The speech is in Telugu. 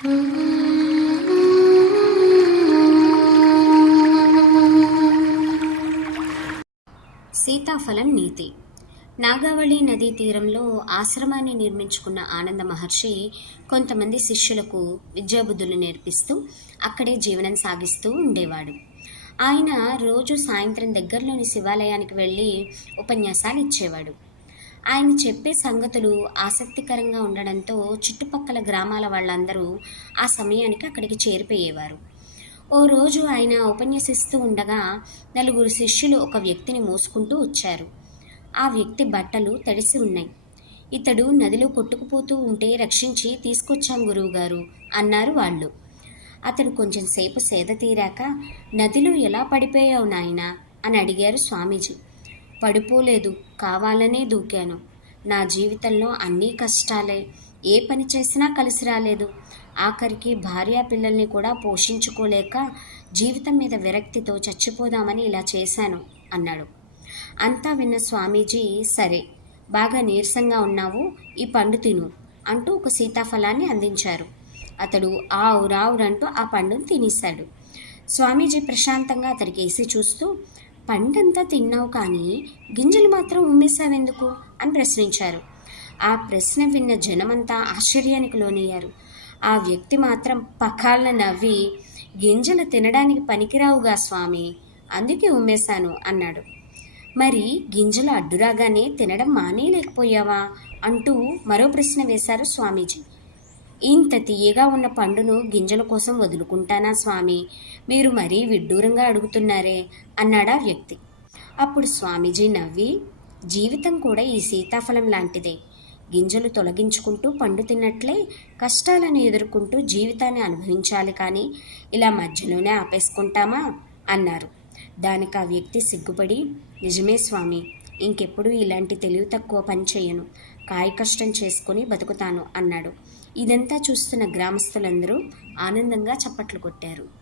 సీతాఫలం నీతి. నాగావళి నదీ తీరంలో ఆశ్రమాన్ని నిర్మించుకున్న ఆనంద మహర్షి కొంతమంది శిష్యులకు విద్యాబుద్ధులు నేర్పిస్తూ అక్కడే జీవనం సాగిస్తూ ఉండేవాడు. ఆయన రోజు సాయంత్రం దగ్గరలోని శివాలయానికి వెళ్ళి ఉపన్యాసాలు ఇచ్చేవాడు. ఆయన చెప్పే సంగతులు ఆసక్తికరంగా ఉండడంతో చుట్టుపక్కల గ్రామాల వాళ్ళందరూ ఆ సమయానికి అక్కడికి చేరిపోయేవారు. ఓ రోజు ఆయన ఉపన్యసిస్తూ ఉండగా నలుగురు శిష్యులు ఒక వ్యక్తిని మోసుకుంటూ వచ్చారు. ఆ వ్యక్తి బట్టలు తడిసి ఉన్నాయి. ఇతడు నదిలో కొట్టుకుపోతూ ఉంటే రక్షించి తీసుకొచ్చాం గురువుగారు అన్నారు వాళ్ళు. అతడు కొంచెం సేపు సేద తీరాక నదిలో ఎలా పడిపోయావు నాయనా? అని అడిగారు స్వామీజీ. పడిపోలేదు కావాలనే దూకాను. నా జీవితంలో అన్నీ కష్టాలే. ఏ పని చేసినా కలిసి రాలేదు. ఆఖరికి భార్యా పిల్లల్ని కూడా పోషించుకోలేక జీవితం మీద విరక్తితో చచ్చిపోదామని ఇలా చేశాను అన్నాడు. అంతా విన్న స్వామీజీ సరే బాగా నీరసంగా ఉన్నావు ఈ పండు తిను అంటూ ఒక సీతాఫలాన్ని అందించారు. అతడు ఆవు రావురంటూ ఆ పండును తినేశాడు. స్వామీజీ ప్రశాంతంగా అతడికి వేసి చూస్తూ పండంతా తిన్నావు కానీ గింజలు మాత్రం ఉమ్మేశావెందుకు? అని ప్రశ్నించారు. ఆ ప్రశ్న విన్న జనమంతా ఆశ్చర్యానికి లోనయ్యారు. ఆ వ్యక్తి మాత్రం పకాళ్ళ నవ్వి గింజలు తినడానికి పనికిరావుగా స్వామి అందుకే ఉమ్మేశాను అన్నాడు. మరి గింజలు అడ్డురాగానే తినడం మానేయలేకపోయావా? అంటూ మరో ప్రశ్న వేశారు స్వామీజీ. ఇంత తీయగా ఉన్న పండును గింజల కోసం వదులుకుంటానా స్వామి? మీరు మరీ విడ్డూరంగా అడుగుతున్నారే అన్నాడా వ్యక్తి. అప్పుడు స్వామీజీ నవ్వి జీవితం కూడా ఈ సీతాఫలం లాంటిదే. గింజలు తొలగించుకుంటూ పండు తిన్నట్లే కష్టాలను ఎదుర్కొంటూ జీవితాన్ని అనుభవించాలి కానీ ఇలా మధ్యలోనే ఆపేసుకుంటామా? అన్నారు. దానికి ఆ వ్యక్తి సిగ్గుపడి నిజమే స్వామి ఇంకెప్పుడు ఇలాంటి తెలివి తక్కువ పని చేయను. కాయ కష్టం చేసుకొని బతుకుతాను అన్నాడు. ఇదంతా చూస్తున్న గ్రామస్తులందరూ ఆనందంగా చప్పట్లు కొట్టారు.